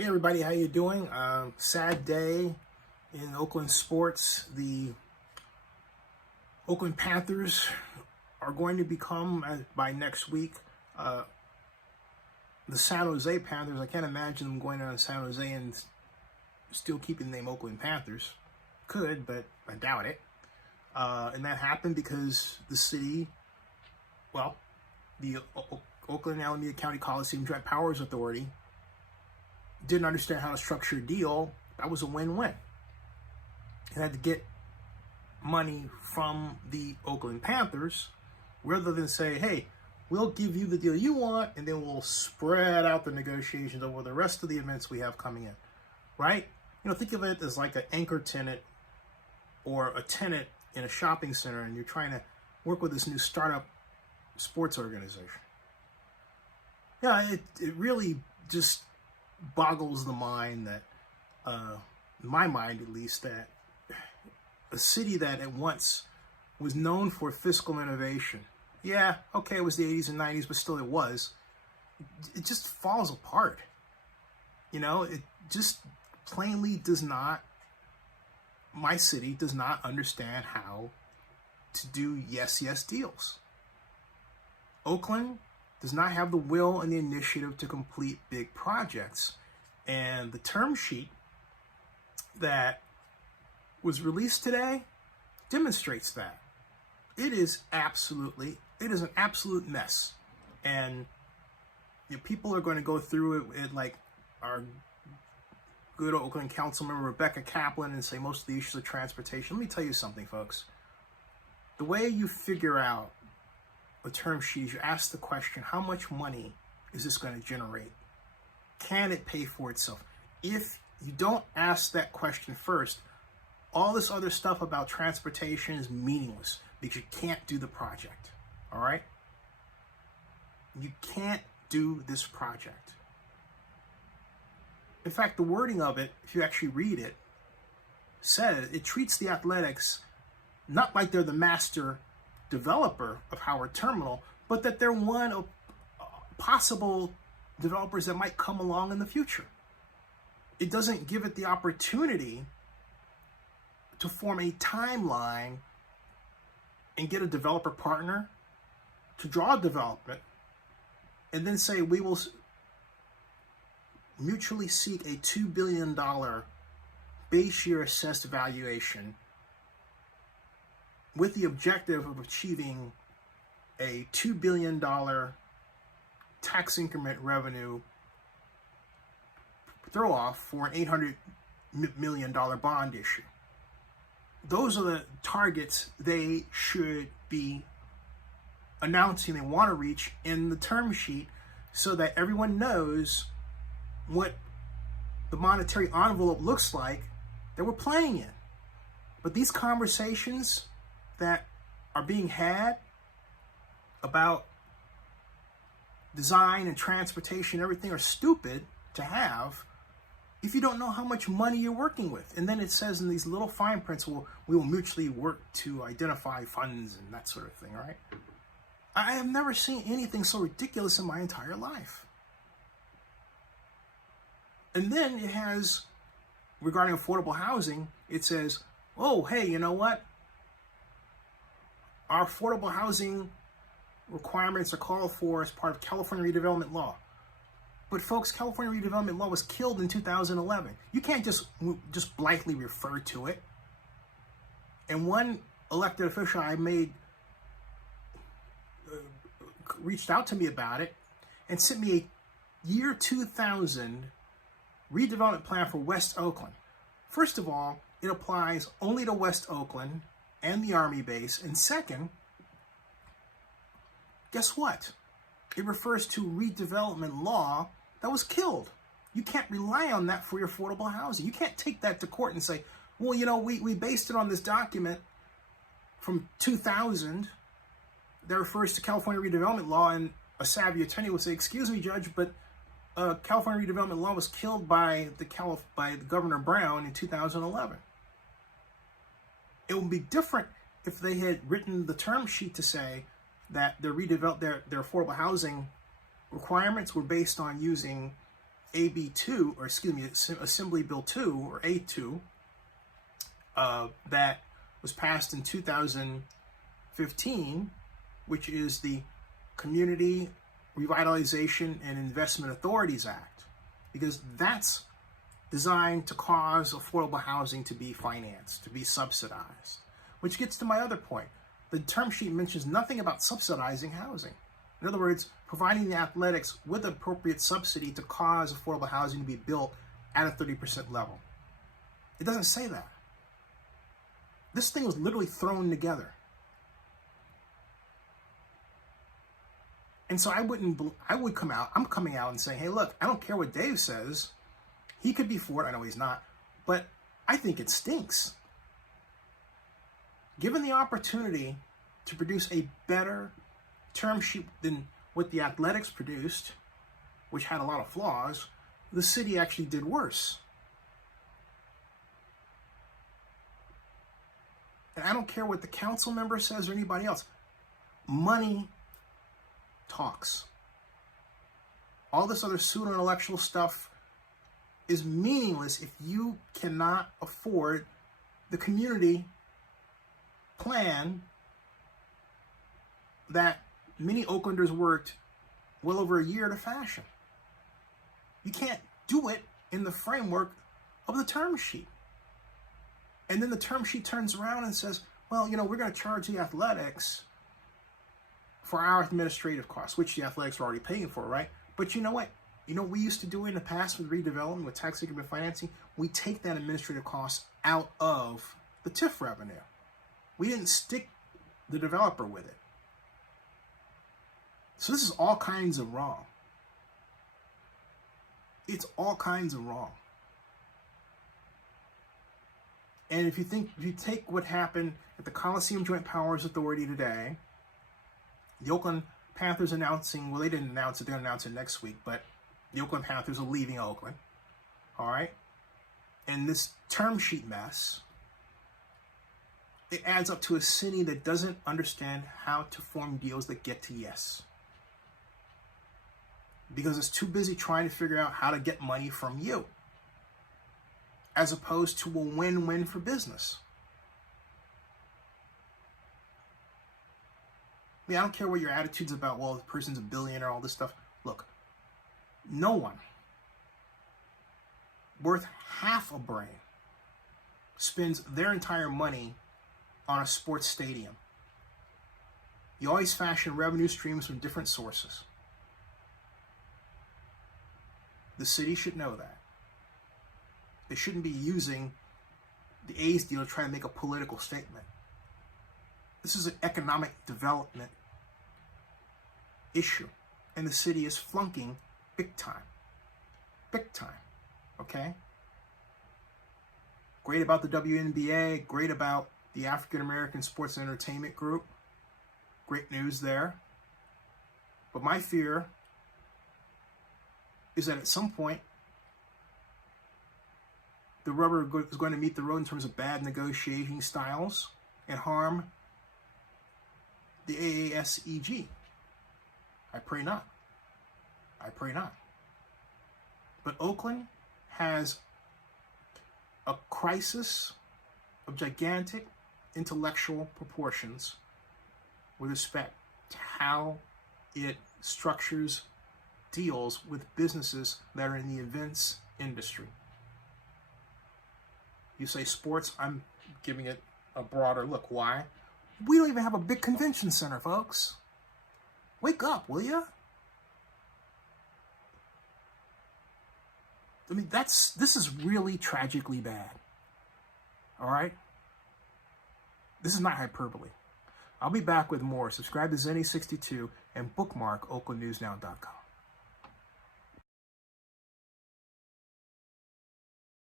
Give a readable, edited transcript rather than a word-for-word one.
Hey everybody, how you doing? Sad day in Oakland sports. The Oakland Panthers are going to become, by next week, the San Jose Panthers. I can't imagine them going down to San Jose and still keeping the name Oakland Panthers. Could, but I doubt it. And that happened because the city, the Oakland Alameda County Coliseum Joint Powers Authority didn't understand how to structure a deal. That was a win-win. It had to get money from the Oakland Panthers rather than say, hey, we'll give you the deal you want and then we'll spread out the negotiations over the rest of the events we have coming in, right? Think of it as like an anchor tenant or a tenant in a shopping center, and you're trying to work with this new startup sports organization. Yeah, it really just boggles the mind that, in my mind at least, that a city that at once was known for fiscal innovation, yeah, okay, it was the 80s and 90s, but still it just falls apart. It just plainly does not, my city does not understand how to do yes deals. Oakland does not have the will and the initiative to complete big projects. And the term sheet that was released today demonstrates that. It is an absolute mess. And people are going to go through it like our good Oakland council member Rebecca Kaplan and say most of the issues are transportation. Let me tell you something, folks. The way you figure out a term sheet, you ask the question, how much money is this going to generate? Can it pay for itself? If you don't ask that question first, all this other stuff about transportation is meaningless because you can't do the project, all right? You can't do this project. In fact, the wording of it, if you actually read it, says it treats the Athletics not like they're the master developer of Howard Terminal, but that they're one of possible developers that might come along in the future. It doesn't give it the opportunity to form a timeline and get a developer partner to draw development and then say we will mutually seek a $2 billion base year assessed valuation with the objective of achieving a $2 billion tax increment revenue throw off for an $800 million bond issue. Those are the targets they should be announcing they want to reach in the term sheet so that everyone knows what the monetary envelope looks like that we're playing in. But these conversations that are being had about design and transportation and everything are stupid to have if you don't know how much money you're working with. And then it says in these little fine prints, well, we will mutually work to identify funds and that sort of thing, right? I have never seen anything so ridiculous in my entire life. And then it has, regarding affordable housing, it says, oh, hey, you know what? Our affordable housing requirements are called for as part of California redevelopment law. But folks, California redevelopment law was killed in 2011. You can't just blithely refer to it. And one elected official I made reached out to me about it and sent me a year 2000 redevelopment plan for West Oakland. First of all, it applies only to West Oakland and the Army base. And second, guess what? It refers to redevelopment law that was killed. You can't rely on that for your affordable housing. You can't take that to court and say, well, we based it on this document from 2000 that refers to California redevelopment law, and a savvy attorney would say, excuse me, Judge, but California redevelopment law was killed by Governor Brown in 2011. It would be different if they had written the term sheet to say that their affordable housing requirements were based on using AB2, or excuse me, Assembly Bill 2, or A2, that was passed in 2015, which is the Community Revitalization and Investment Authorities Act, because that's designed to cause affordable housing to be financed, to be subsidized. Which gets to my other point. The term sheet mentions nothing about subsidizing housing. In other words, providing the athletics with appropriate subsidy to cause affordable housing to be built at a 30% level. It doesn't say that. This thing was literally thrown together. And so I'm coming out and saying, hey, look, I don't care what Dave says. He could be for it. I know he's not, but I think it stinks. Given the opportunity to produce a better term sheet than what the athletics produced, which had a lot of flaws, the city actually did worse. And I don't care what the council member says or anybody else. Money talks. All this other pseudo-intellectual stuff is meaningless if you cannot afford the community plan that many Oaklanders worked well over a year to fashion. You can't do it in the framework of the term sheet. And then the term sheet turns around and says, well, we're going to charge the athletics for our administrative costs, which the athletics are already paying for, right? But you know what? We used to do in the past with redevelopment, with tax increment financing, we take that administrative cost out of the TIF revenue. We didn't stick the developer with it. So this is all kinds of wrong. It's all kinds of wrong. And if you take what happened at the Coliseum Joint Powers Authority today, the Oakland Panthers announcing, well, they didn't announce it, they're going to announce it next week, but the Oakland Panthers are leaving Oakland, all right? And this term sheet mess, it adds up to a city that doesn't understand how to form deals that get to yes. Because it's too busy trying to figure out how to get money from you, as opposed to a win-win for business. I don't care what your attitude's about, well, the person's a billionaire, all this stuff. Look, no one worth half a brain spends their entire money on a sports stadium. You always fashion revenue streams from different sources. The city should know that. They shouldn't be using the A's deal to try to make a political statement. This is an economic development issue, and the city is flunking big time. Big time, okay? Great about the WNBA, great about the African American Sports and Entertainment Group. Great news there. But my fear is that at some point, the rubber is going to meet the road in terms of bad negotiating styles and harm the AASEG. I pray not. I pray not. But Oakland has a crisis of gigantic intellectual proportions with respect to how it structures deals with businesses that are in the events industry. You say sports, I'm giving it a broader look. Why? We don't even have a big convention center, folks. Wake up, will you? I mean, this is really tragically bad. All right? This is not hyperbole. I'll be back with more. Subscribe to Zenny62 and bookmark oaklandnewsnow.com.